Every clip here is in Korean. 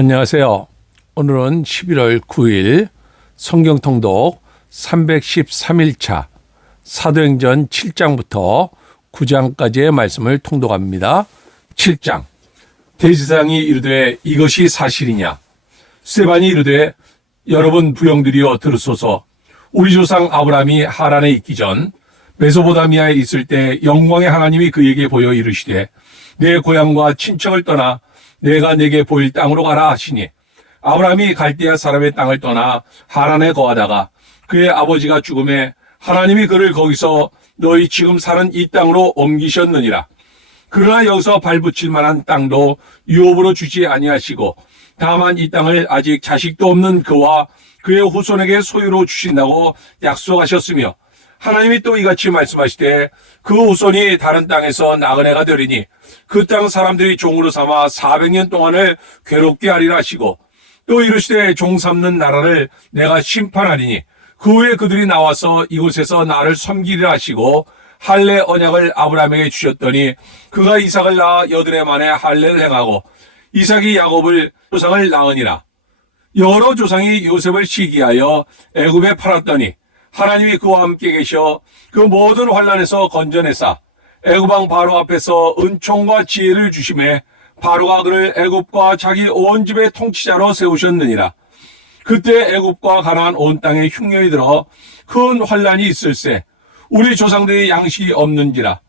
안녕하세요. 오늘은 11월 9일 성경통독 313일차 사도행전 7장부터 9장까지의 말씀을 통독합니다. 7장. 대제사장이 이르되 이것이 사실이냐? 스데반이 이르되 여러분 부형들이여 들으소서. 우리 조상 아브라함이 하란에 있기 전 메소포타미아에 있을 때 영광의 하나님이 그에게 보여 이르시되 내 고향과 친척을 떠나 내가 내게 보일 땅으로 가라 하시니 아브라함이 갈대아 사람의 땅을 떠나 하란에 거하다가 그의 아버지가 죽음에 하나님이 그를 거기서 너희 지금 사는 이 땅으로 옮기셨느니라. 그러나 여기서 발붙일 만한 땅도 유업으로 주지 아니하시고 다만 이 땅을 아직 자식도 없는 그와 그의 후손에게 소유로 주신다고 약속하셨으며 하나님이 또 이같이 말씀하시되 그 후손이 다른 땅에서 나그네가 되리니 그 땅 사람들이 종으로 삼아 400년 동안을 괴롭게 하리라 하시고 또 이르시되 종 삼는 나라를 내가 심판하리니 그 후에 그들이 나와서 이곳에서 나를 섬기리라 하시고 할례 언약을 아브라함에게 주셨더니 그가 이삭을 낳아 8해 만에 할례를 행하고 이삭이 야곱을 조상을 낳으니라. 여러 조상이 요셉을 시기하여 애굽에 팔았더니 하나님이 그와 함께 계셔 그 모든 환난에서 건져내사 애굽 왕 바로 앞에서 은총과 지혜를 주심에 바로가 그를 애굽과 자기 온 집의 통치자로 세우셨느니라. 그때 애굽과 가나안 온 땅에 흉년이 들어 큰 환난이 있을세 우리 조상들이 양식이 없는지라.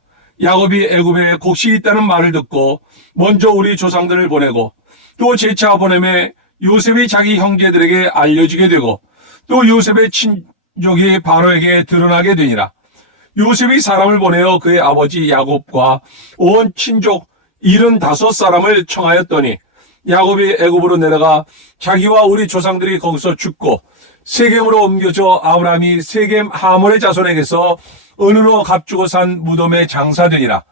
야곱이 애굽에 곡식이 있다는 말을 듣고 먼저 우리 조상들을 보내고 또 재차 보내매 요셉이 자기 형제들에게 알려지게 되고 또 요셉의 친족이 바로에게 드러나게 되니라. 요셉이 사람을 보내어 그의 아버지 야곱과 온 친족 75사람을 청하였더니 야곱이 애굽으로 내려가 자기와 우리 조상들이 거기서 죽고 세겜으로 옮겨져 아브라함이 세겜 하몰의 자손에게서 은으로 값주고 산 무덤에 장사되니라.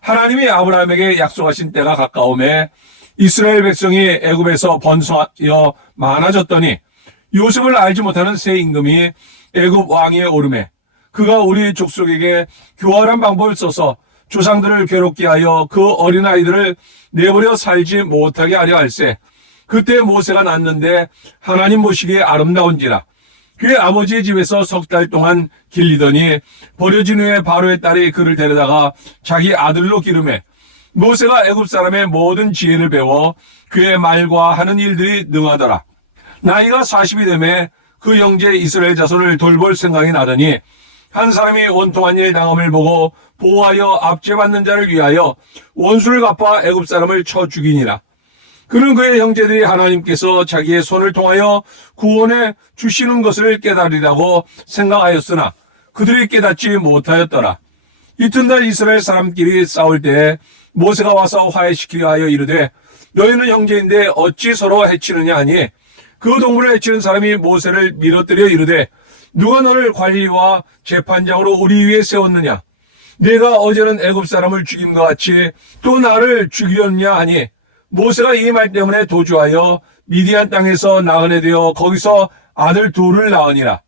하나님이 아브라함에게 약속하신 때가 가까움에 이스라엘 백성이 애굽에서 번성하여 많아졌더니 요셉을 알지 못하는 새 임금이 애굽 왕위에 오르매 그가 우리 족속에게 교활한 방법을 써서 조상들을 괴롭게 하여 그 어린아이들을 내버려 살지 못하게 하려 할세. 그때 모세가 낳았는데 하나님 보시기에 아름다운지라. 그의 아버지의 집에서 석 달 동안 길리더니 버려진 후에 바로의 딸이 그를 데려다가 자기 아들로 기르매 모세가 애굽 사람의 모든 지혜를 배워 그의 말과 하는 일들이 능하더라. 나이가 40이 되매 그 형제 이스라엘 자손을 돌볼 생각이 나더니 한 사람이 원통한 일 당함을 보고 보호하여 압제받는 자를 위하여 원수를 갚아 애굽 사람을 쳐 죽이니라. 그는 그의 형제들이 하나님께서 자기의 손을 통하여 구원해 주시는 것을 깨달으리라고 생각하였으나 그들이 깨닫지 못하였더라. 이튿날 이스라엘 사람끼리 싸울 때에 모세가 와서 화해시키려 하여 이르되 너희는 형제인데 어찌 서로 해치느냐 하니 그 동물을 해치는 사람이 모세를 밀어뜨려 이르되 누가 너를 관리와 재판장으로 우리 위에 세웠느냐? 내가 어제는 애굽 사람을 죽임과 같이 또 나를 죽이렸냐 하니 모세가 이 말 때문에 도주하여 미디안 땅에서 나그네 되어 거기서 아들 둘을 낳으니라.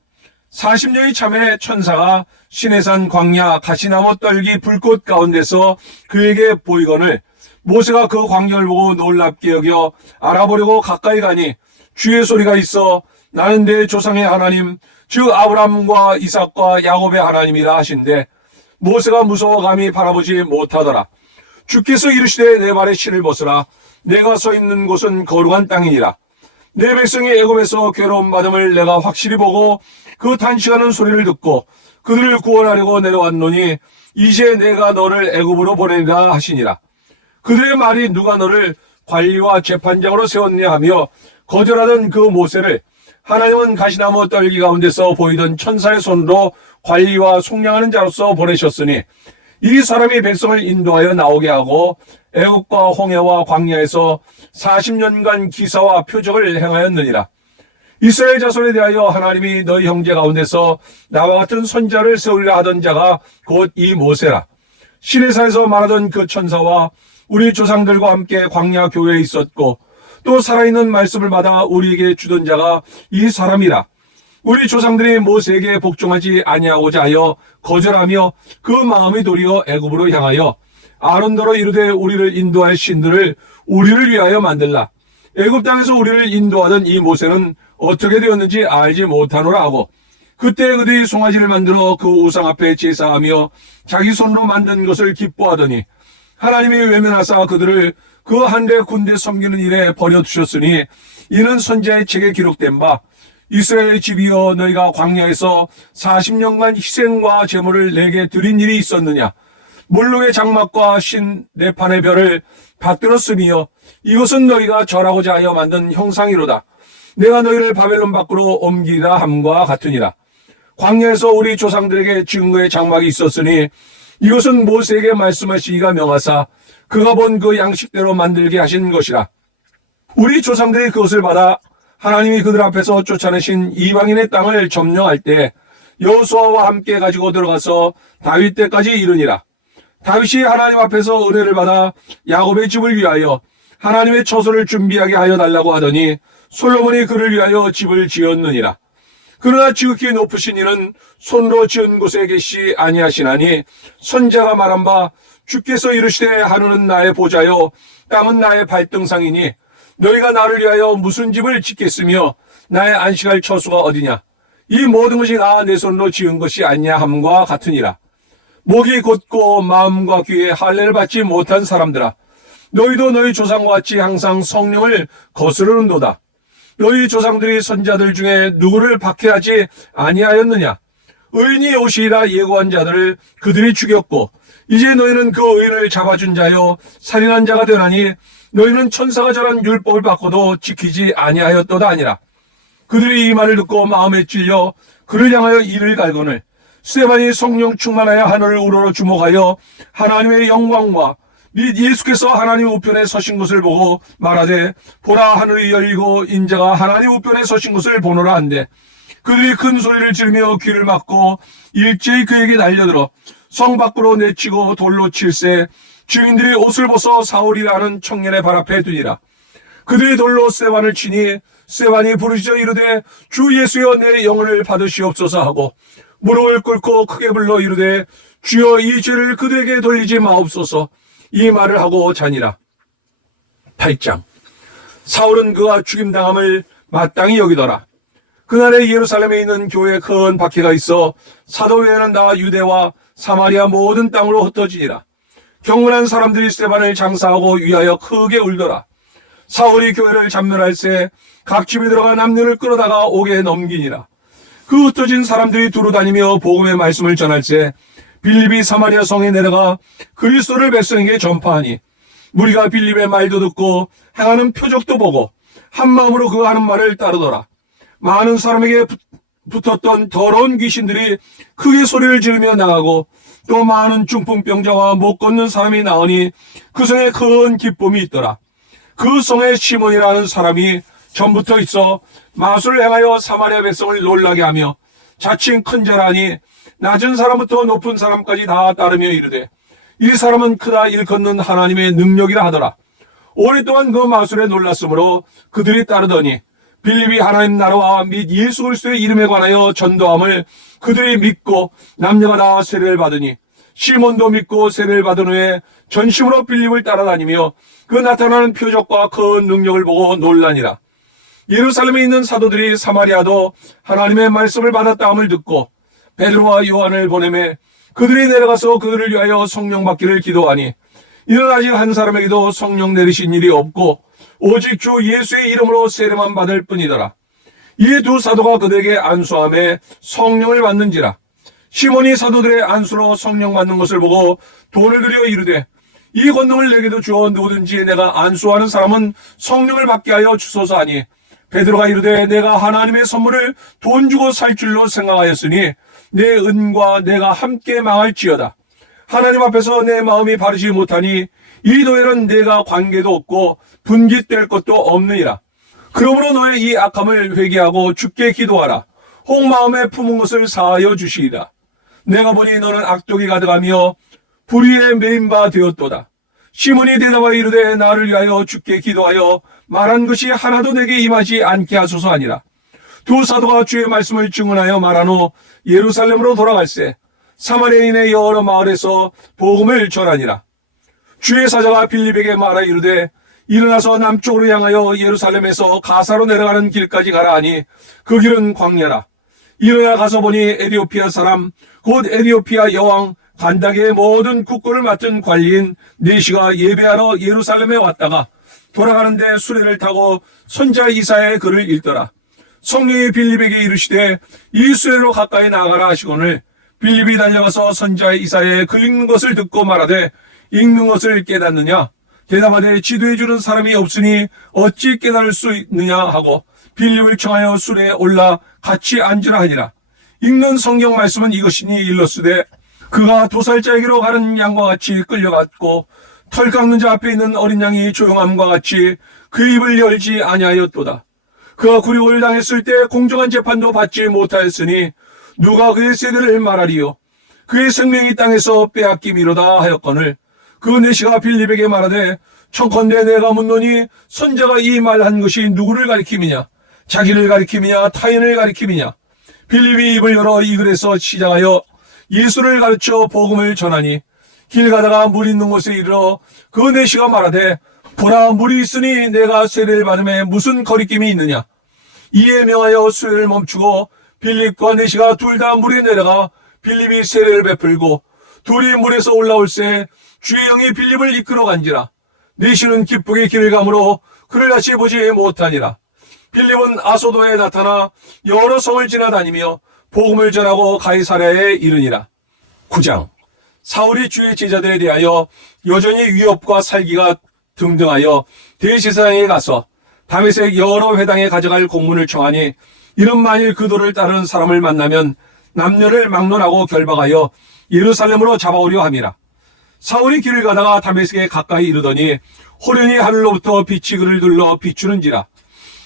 40년이 참에 천사가 시내산 광야 가시나무 떨기 불꽃 가운데서 그에게 보이거늘 모세가 그 광경을 보고 놀랍게 여겨 알아보려고 가까이 가니 주의 소리가 있어 나는 내 조상의 하나님 즉 아브라함과 이삭과 야곱의 하나님이라 하신대 모세가 무서워 감히 바라보지 못하더라. 주께서 이르시되 내 발에 신을 벗으라. 내가 서 있는 곳은 거룩한 땅이니라. 내 백성이 애굽에서 괴로움 받음을 내가 확실히 보고 그 탄식하는 소리를 듣고 그들을 구원하려고 내려왔노니 이제 내가 너를 애굽으로 보내리라 하시니라. 그들의 말이 누가 너를 관리와 재판장으로 세웠냐 하며 거절하던 그 모세를 하나님은 가시나무 떨기 가운데서 보이던 천사의 손으로 관리와 속량하는 자로서 보내셨으니 이 사람이 백성을 인도하여 나오게 하고 애국과 홍해와 광야에서 40년간 기사와 표적을 행하였느니라. 이스라엘 자손에 대하여 하나님이 너희 형제 가운데서 나와 같은 선자를 세우리라 하던 자가 곧 이 모세라. 시내산에서 말하던 그 천사와 우리 조상들과 함께 광야 교회에 있었고 또 살아있는 말씀을 받아 우리에게 주던 자가 이 사람이라. 우리 조상들이 모세에게 복종하지 아니하고자 하여 거절하며 그 마음이 도리어 애굽으로 향하여 아론더러 이르되 우리를 인도할 신들을 우리를 위하여 만들라. 애굽 땅에서 우리를 인도하던 이 모세는 어떻게 되었는지 알지 못하노라 하고, 그때 그들이 송아지를 만들어 그 우상 앞에 제사하며 자기 손으로 만든 것을 기뻐하더니 하나님이 외면하사 그들을 그 한데 군대 섬기는 일에 버려두셨으니, 이는 선지자의 책에 기록된 바 이스라엘 집이여 너희가 광야에서 40년간 희생과 제물을 내게 드린 일이 있었느냐. 몰록의 장막과 신 네판의 별을 받들었으며 이것은 너희가 절하고자 하여 만든 형상이로다. 내가 너희를 바벨론 밖으로 옮기다 함과 같으니라. 광야에서 우리 조상들에게 증거의 장막이 있었으니 이것은 모세에게 말씀하시기가 명하사 그가 본 그 양식대로 만들게 하신 것이라. 우리 조상들이 그것을 받아 하나님이 그들 앞에서 쫓아내신 이방인의 땅을 점령할 때 여호수아와 함께 가지고 들어가서 다윗 때까지 이르니라. 다윗이 하나님 앞에서 은혜를 받아 야곱의 집을 위하여 하나님의 처소를 준비하게 하여 달라고 하더니 솔로몬이 그를 위하여 집을 지었느니라. 그러나 지극히 높으신 이는 손으로 지은 곳에 계시 아니하시나니 선지자가 말한 바 주께서 이르시되 하늘은 나의 보좌요 땅은 나의 발등상이니 너희가 나를 위하여 무슨 집을 짓겠으며 나의 안식할 처소가 어디냐. 이 모든 것이 다 내 손으로 지은 것이 아니냐 함과 같으니라. 목이 곧고 마음과 귀에 할례를 받지 못한 사람들아, 너희도 너희 조상과 같이 항상 성령을 거스르는도다. 너희 조상들이 선지자들 중에 누구를 박해하지 아니하였느냐. 의인이 오시리라 예고한 자들을 그들이 죽였고 이제 너희는 그 의인을 잡아준 자요 살인한 자가 되나니 너희는 천사가 전한 율법을 받고도 지키지 아니하였도다 하니라. 그들이 이 말을 듣고 마음에 찔려 그를 향하여 이를 갈거늘 스데반이 성령 충만하여 하늘을 우러러 주목하여 하나님의 영광과 및 예수께서 하나님 우편에 서신 것을 보고 말하되 보라 하늘이 열리고 인자가 하나님 우편에 서신 것을 보노라 한데, 그들이 큰 소리를 지르며 귀를 막고 일제히 그에게 달려들어 성 밖으로 내치고 돌로 칠세 주민들이 옷을 벗어 사울이라는 청년의 발 앞에 두니라. 그들이 돌로 스데반을 치니 스데반이 부르짖어 이르되 주 예수여 내 영혼을 받으시옵소서 하고 무릎을 꿇고 크게 불러 이르되 주여 이 죄를 그들에게 돌리지 마옵소서. 이 말을 하고 자니라. 8장. 사울은 그가 죽임당함을 마땅히 여기더라. 그날에 예루살렘에 있는 교회에 큰 박해가 있어 사도회는 다 유대와 사마리아 모든 땅으로 흩어지니라. 경건한 사람들이 스데반을 장사하고 위하여 크게 울더라. 사울이 교회를 잔멸할새 각 집에 들어가 남녀를 끌어다가 옥에 넘기니라. 그 흩어진 사람들이 두루 다니며 복음의 말씀을 전할새 빌립이 사마리아 성에 내려가 그리스도를 백성에게 전파하니 무리가 빌립의 말도 듣고 행하는 표적도 보고 한 마음으로 그 하는 말을 따르더라. 많은 사람에게 붙었던 더러운 귀신들이 크게 소리를 지르며 나가고 또 많은 중풍병자와 못 걷는 사람이 나오니 그 성에 큰 기쁨이 있더라. 그 성에 시몬이라는 사람이 전부터 있어 마술을 행하여 사마리아 백성을 놀라게 하며 자칭 큰 자라니 낮은 사람부터 높은 사람까지 다 따르며 이르되 이 사람은 크다 일컫는 하나님의 능력이라 하더라. 오랫동안 그 마술에 놀랐으므로 그들이 따르더니 빌립이 하나님 나라와 및 예수 그리스도의 이름에 관하여 전도함을 그들이 믿고 남녀가 다 세례를 받으니 시몬도 믿고 세례를 받은 후에 전심으로 빌립을 따라다니며 그 나타나는 표적과 큰 능력을 보고 놀라니라. 예루살렘에 있는 사도들이 사마리아도 하나님의 말씀을 받았다 함을 듣고 베드로와 요한을 보내매 그들이 내려가서 그들을 위하여 성령 받기를 기도하니 이는 아직 한 사람에게도 성령 내리신 일이 없고 오직 주 예수의 이름으로 세례만 받을 뿐이더라. 이에 두 사도가 그들에게 안수함에 성령을 받는지라. 시몬이 사도들의 안수로 성령 받는 것을 보고 돈을 들여 이르되 이 권능을 내게도 주어 누구든지 내가 안수하는 사람은 성령을 받게 하여 주소서 하니 베드로가 이르되 내가 하나님의 선물을 돈 주고 살 줄로 생각하였으니 내 은과 내가 함께 망할지어다. 하나님 앞에서 내 마음이 바르지 못하니 이 노예는 내가 관계도 없고 분깃될 것도 없느니라. 그러므로 너의 이 악함을 회개하고 주께 기도하라. 혹 마음에 품은 것을 사하여 주시리라. 내가 보니 너는 악독이 가득하며 불의에 매인 바 되었도다. 시몬이 대답하여 이르되 나를 위하여 주께 기도하여 말한 것이 하나도 내게 임하지 않게 하소서 하니라. 두 사도가 주의 말씀을 증언하여 말한 후 예루살렘으로 돌아갈새 사마리아인의 여러 마을에서 복음을 전하니라. 주의 사자가 빌립에게 말하 이르되 일어나서 남쪽으로 향하여 예루살렘에서 가사로 내려가는 길까지 가라 하니 그 길은 광야라. 일어나 가서 보니 에디오피아 사람 곧 에디오피아 여왕 간다게의 모든 국고를 맡은 관리인 네시가 예배하러 예루살렘에 왔다가 돌아가는데 수레를 타고 선자 이사야의 글을 읽더라. 성령이 빌립에게 이르시되 이 수레로 가까이 나가라 하시거늘 빌립이 달려가서 선자 이사야의 글 읽는 것을 듣고 말하되 읽는 것을 깨닫느냐? 대답하되 지도해주는 사람이 없으니 어찌 깨달을 수 있느냐 하고 빌립을 청하여 수레에 올라 같이 앉으라 하니라. 읽는 성경 말씀은 이것이니 일렀으되 그가 도살자에게로 가는 양과 같이 끌려갔고 털 깎는 자 앞에 있는 어린 양이 조용함과 같이 그 입을 열지 아니하였도다. 그가 굴욕을 당했을 때 공정한 재판도 받지 못하였으니 누가 그의 세대를 말하리요. 그의 생명이 땅에서 빼앗김이로다 하였거늘 그 네시가 빌립에게 말하되 청컨대 내가 묻노니 선자가 이 말한 것이 누구를 가리킴이냐? 자기를 가리킴이냐? 타인을 가리킴이냐? 빌립이 입을 열어 이 글에서 시작하여 예수를 가르쳐 복음을 전하니 길 가다가 물 있는 곳에 이르러 그 네시가 말하되 보라 물이 있으니 내가 세례를 받음에 무슨 거리낌이 있느냐? 이에 명하여 수레를 멈추고 빌립과 네시가 둘 다 물에 내려가 빌립이 세례를 베풀고 둘이 물에서 올라올새 주의 영이 빌립을 이끌어 간지라. 네시는 기쁘게 길을 가므로 그를 다시 보지 못하니라. 빌립은 아소도에 나타나 여러 성을 지나다니며 복음을 전하고 가이사랴에 이르니라. 9장. 사울이 주의 제자들에 대하여 여전히 위협과 살기가 등등하여 대제사장에 가서 다메섹 여러 회당에 가져갈 공문을 청하니 이는 만일 그도를 따르는 사람을 만나면 남녀를 막론하고 결박하여 예루살렘으로 잡아오려 함이라. 사울이 길을 가다가 다메섹에 가까이 이르더니 호련히 하늘로부터 빛이 그를 둘러 비추는지라.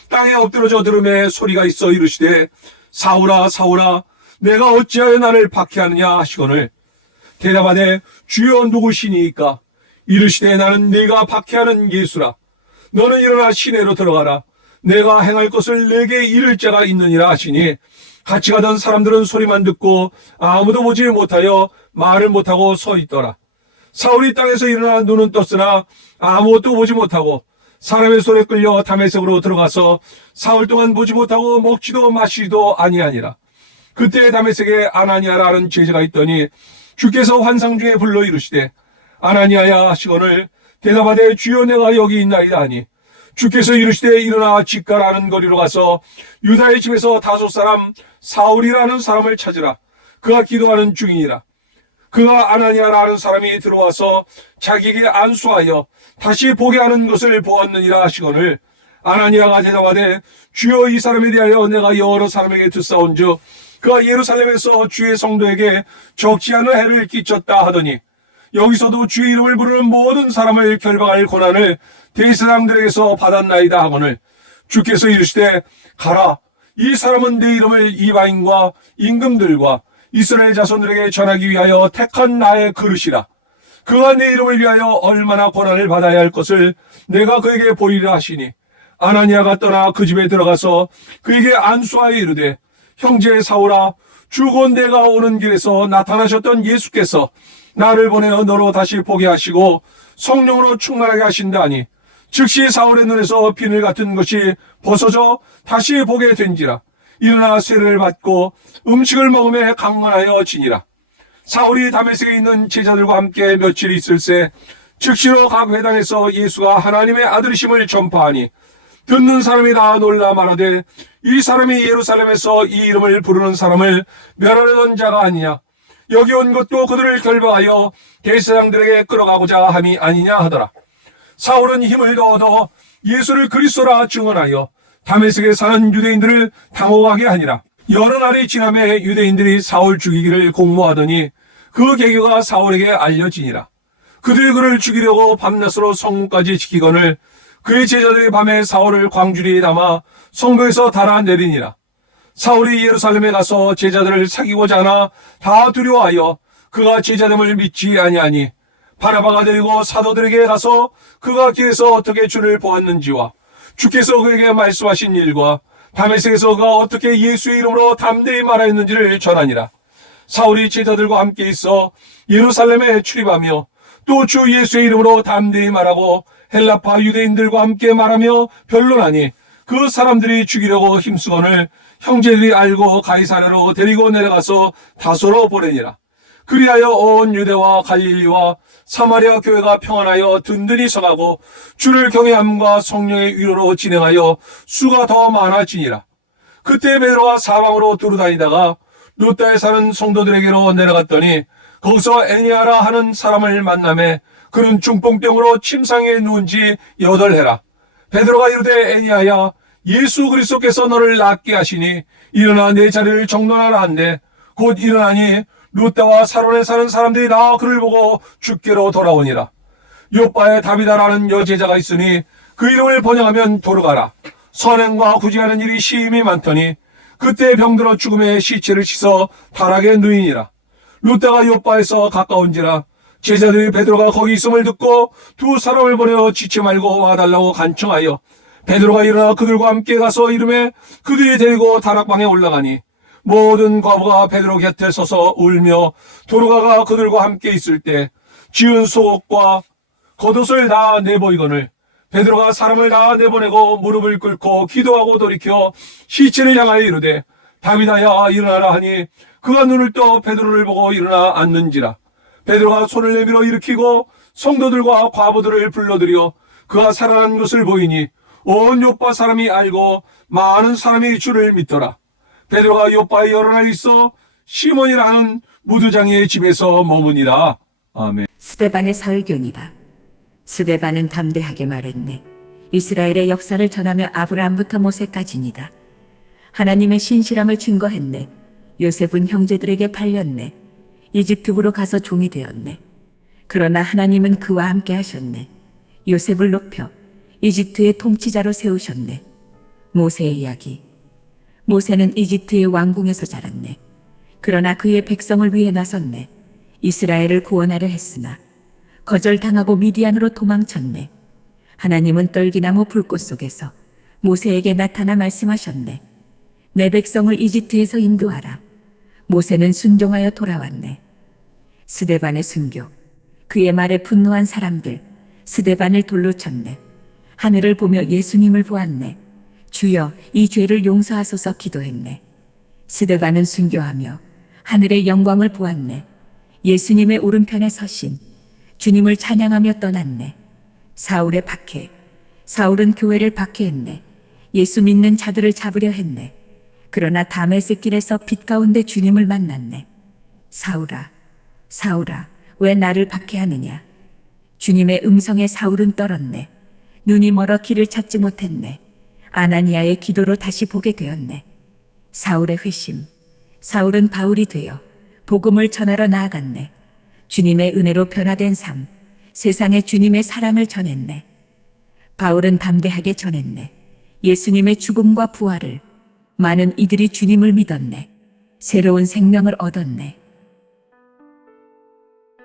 땅에 엎드러져 들음에 소리가 있어 이르시되 사울아 사울아 내가 어찌하여 나를 박해하느냐 하시거늘 대답하되 주여 누구시니이까? 이르시되 나는 네가 박해하는 예수라. 너는 일어나 시내로 들어가라. 내가 행할 것을 내게 이를 자가 있느니라 하시니 같이 가던 사람들은 소리만 듣고 아무도 보지 못하여 말을 못하고 서 있더라. 사울이 땅에서 일어나 눈은 떴으나 아무것도 보지 못하고 사람의 손에 끌려 다메섹으로 들어가서 사흘 동안 보지 못하고 먹지도 마시지도 아니하니라. 그때 다메섹에 아나니아라는 제자가 있더니 주께서 환상 중에 불러 이르시되 아나니아야 하시거늘 대답하되 주여 내가 여기 있나이다 하니 주께서 이르시되 일어나 집가라는 거리로 가서 유다의 집에서 다섯 사람 사울이라는 사람을 찾으라. 그가 기도하는 중이니라. 그가 아나니아라는 사람이 들어와서 자기에게 안수하여 다시 보게 하는 것을 보았느니라 하시거늘 아나니아가 대답하되 주여 이 사람에 대하여 내가 여러 사람에게 듣사온즉 그가 예루살렘에서 주의 성도에게 적지 않은 해를 끼쳤다 하더니 여기서도 주의 이름을 부르는 모든 사람을 결박할 권한을 대제사장들에게서 받았나이다 하거늘 주께서 이르시되 가라. 이 사람은 내 이름을 이방인과 임금들과 이스라엘 자손들에게 전하기 위하여 택한 나의 그릇이라. 그가 내 이름을 위하여 얼마나 고난을 받아야 할 것을 내가 그에게 보이라 하시니 아나니아가 떠나 그 집에 들어가서 그에게 안수하여 이르되 형제 사울아 주 내가 오는 길에서 나타나셨던 예수께서 나를 보내어 너로 다시 보게 하시고 성령으로 충만하게 하신다 하니 즉시 사울의 눈에서 비늘 같은 것이 벗어져 다시 보게 된지라. 일어나 세례를 받고 음식을 먹으며 강건하여 지니라. 사울이 다메섹에 있는 제자들과 함께 며칠 있을새 즉시로 각 회당에서 예수가 하나님의 아들이심을 전파하니 듣는 사람이 다 놀라 말하되 이 사람이 예루살렘에서 이 이름을 부르는 사람을 멸하려던 자가 아니냐. 여기 온 것도 그들을 결박하여 대제사장들에게 끌어가고자 함이 아니냐 하더라. 사울은 힘을 더 얻어 예수를 그리스도라 증언하여 다메섹에 사는 유대인들을 당혹하게 하니라. 여러 날이 지나매 유대인들이 사울 죽이기를 공모하더니 그 계교가 사울에게 알려지니라. 그들이 그를 죽이려고 밤낮으로 성문까지 지키거늘 그의 제자들이 밤에 사울을 광주리에 담아 성도에서 달아내리니라. 사울이 예루살렘에 가서 제자들을 사귀고자 하나 다 두려워하여 그가 제자됨을 믿지 아니하니 바나바가 데리고 사도들에게 가서 그가 길에서 어떻게 주를 보았는지와 주께서 그에게 말씀하신 일과 다메섹에서 그가 어떻게 예수의 이름으로 담대히 말하였는지를 전하니라. 사울이 제자들과 함께 있어 예루살렘에 출입하며 또 주 예수의 이름으로 담대히 말하고 헬라파 유대인들과 함께 말하며 변론하니 그 사람들이 죽이려고 힘쓰거늘 형제들이 알고 가이사랴로 데리고 내려가서 다소로 보내니라. 그리하여 온 유대와 갈릴리와 사마리아 교회가 평안하여 든든히 서가고 주를 경외함과 성령의 위로로 진행하여 수가 더 많아지니라. 그때 베드로가 사방으로 두루다니다가 루다에 사는 성도들에게로 내려갔더니 거기서 애니아라 하는 사람을 만나매 그는 중풍병으로 침상에 누운 지 8해라. 베드로가 이르되 애니아야, 예수 그리스도께서 너를 낫게 하시니 일어나 내 자리를 정돈하라 한데 곧 일어나니 루다와 사론에 사는 사람들이 다 그를 보고 주께로 돌아오니라. 요바에 다비다라는 여제자가 있으니 그 이름을 번역하면 도르가라. 선행과 구제하는 일이 심히 많더니 그때 병들어 죽음의 시체를 씻어 타락에 누이니라. 루다가 요바에서 가까운지라 제자들이 베드로가 거기 있음을 듣고 두 사람을 보내어 지체 말고 와달라고 간청하여 베드로가 일어나 그들과 함께 가서 이름에 그들이 데리고 다락방에 올라가니 모든 과부가 베드로 곁에 서서 울며 도르가가 그들과 함께 있을 때 지은 속옷과 겉옷을 다 내보이거늘 베드로가 사람을 다 내보내고 무릎을 꿇고 기도하고 돌이켜 시체를 향하여 이르되 다윗아야 일어나라 하니 그가 눈을 떠 베드로를 보고 일어나 앉는지라. 베드로가 손을 내밀어 일으키고 성도들과 과부들을 불러들여 그가 살아난 것을 보이니 온 요파 사람이 알고 많은 사람이 주를 믿더라. 베드로가 요파에 여러 날 있어 시몬이라는 무두장의 집에서 머무니라. 아멘. 스데반의 설교니라. 스데반은 담대하게 말했네. 이스라엘의 역사를 전하며 아브라함부터 모세까지니라. 하나님의 신실함을 증거했네. 요셉은 형제들에게 팔렸네. 이집트로 가서 종이 되었네. 그러나 하나님은 그와 함께 하셨네. 요셉을 높여 이집트의 통치자로 세우셨네. 모세의 이야기. 모세는 이집트의 왕궁에서 자랐네. 그러나 그의 백성을 위해 나섰네. 이스라엘을 구원하려 했으나 거절당하고 미디안으로 도망쳤네. 하나님은 떨기나무 불꽃 속에서 모세에게 나타나 말씀하셨네. 내 백성을 이집트에서 인도하라. 모세는 순종하여 돌아왔네. 스데반의 순교. 그의 말에 분노한 사람들 스데반을 돌로 쳤네. 하늘을 보며 예수님을 보았네. 주여 이 죄를 용서하소서 기도했네. 스데반은 순교하며 하늘의 영광을 보았네. 예수님의 오른편에 서신 주님을 찬양하며 떠났네. 사울의 박해. 사울은 교회를 박해했네. 예수 믿는 자들을 잡으려 했네. 그러나 다메섹 길에서 빛 가운데 주님을 만났네. 사울아, 사울아, 왜 나를 박해하느냐? 주님의 음성에 사울은 떨었네. 눈이 멀어 길을 찾지 못했네. 아나니아의 기도로 다시 보게 되었네. 사울의 회심. 사울은 바울이 되어 복음을 전하러 나아갔네. 주님의 은혜로 변화된 삶, 세상에 주님의 사랑을 전했네. 바울은 담대하게 전했네. 예수님의 죽음과 부활을. 많은 이들이 주님을 믿었네. 새로운 생명을 얻었네.